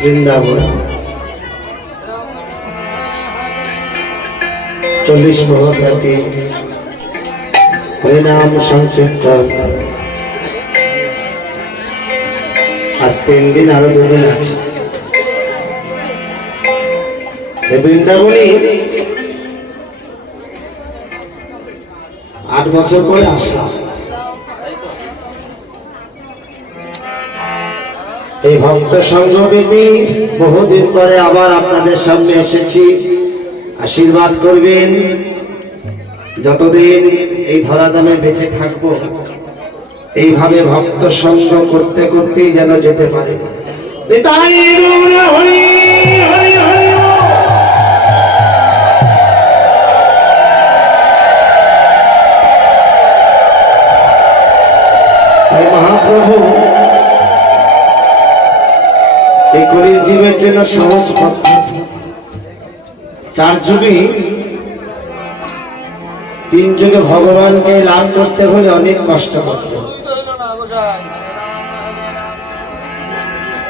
বৃন্দাবন। চল্লিশ মহাব্যাপী হরিনাম সংকীর্তন। আজ তিন দিন আরও দুদিন আছে। এই বৃন্দাবনে আট বছর পরে আসলাম এই ভক্ত সংঘবিধি বহুদিন পরে আবার আপনাদের সামনে এসেছি। আশীর্বাদ করবেন। যতদিন এই ধরাধামে বেঁচে থাকব এইভাবে ভক্ত সঙ্গ করতে করতেই যেন যেতে পারে। মহাপ্রভু এই কলির জীবের জন্য সহজ পথ। চার যুগে, তিন যুগে ভগবানকে লাভ করতে হলে অনেক কষ্ট করতে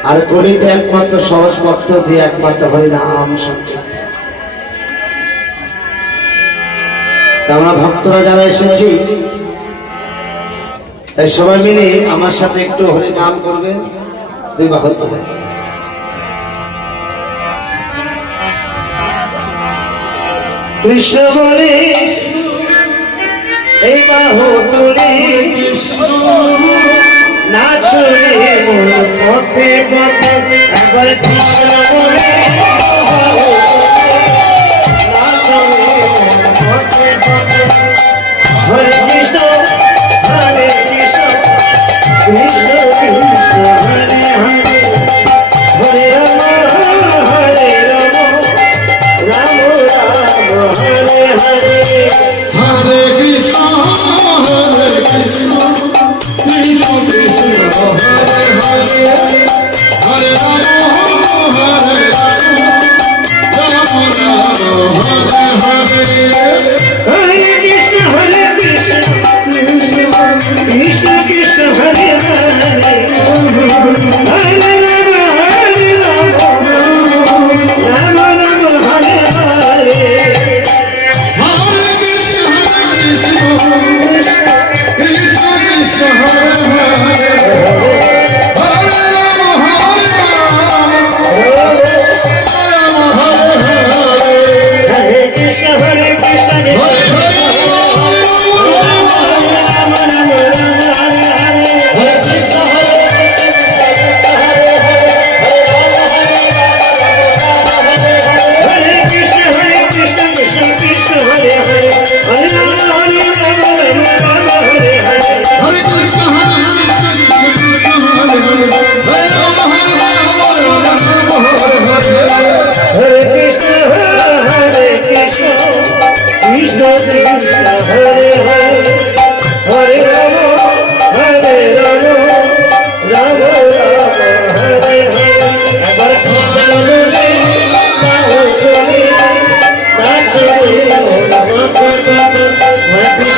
আর কলিতে একমাত্র সহজ পথ দিয়ে একমাত্র হরিনাম তা আমরা ভক্তরা যারা এসেছি, তাই সবাই মিলে আমার সাথে একটু হরি নাম করবেন। দুই বাহু তুলে কৃষ্ণ বলে এই বাহু তুলে নাচরে মোর পথে পথে। একবার কৃষ্ণ বলে Krishna Krishna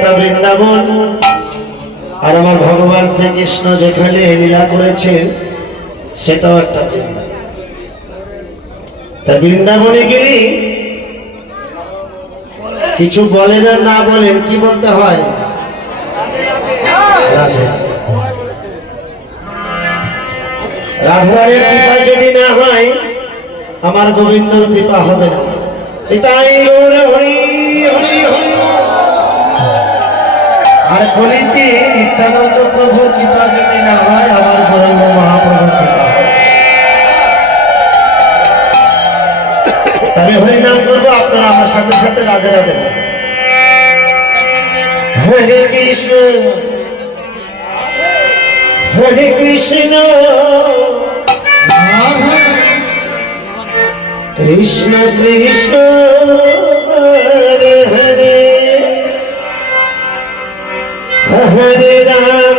একটা বৃন্দাবন। আর আমার ভগবান শ্রীকৃষ্ণ যেখানে লীলা করেছে, সেটাও একটা। তা বৃন্দাবনে গেলে কিছু বলেন আর না বলেন কি বলতে হয়? রাধে। রাধারের কৃপা যদি না হয়, আমার গোবিন্দর কৃপা হবে না। এটাই গৌর হরি। আর কলিতে নিত্যানন্দ প্রভুর কৃপা যদি না হয়, আমার গৌরব মহাপ্রভুর কৃপা। আমি হরিনাম করব, আপনারা আমার সাথে সাথে রাধে রাধে হরে কৃষ্ণ হরে কৃষ্ণ কৃষ্ণ কৃষ্ণ Yeah.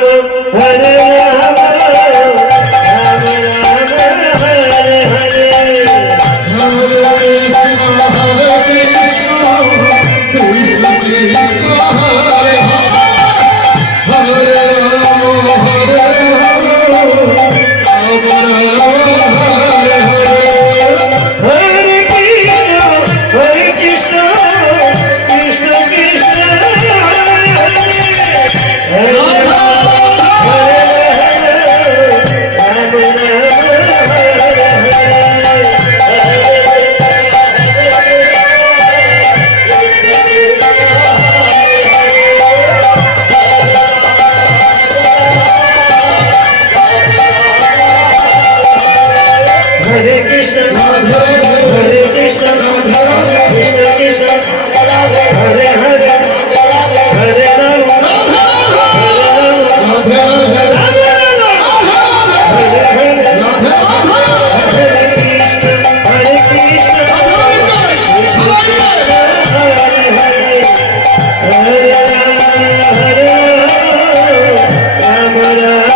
Hare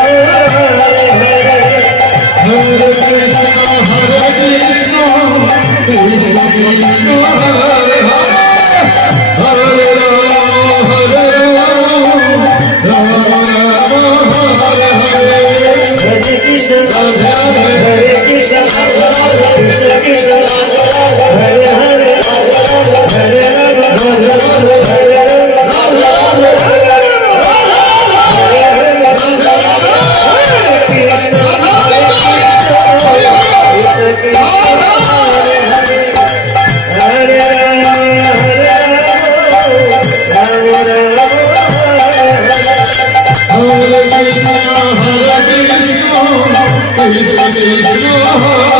ಕವಿತ ಬೇಡಿಯೋ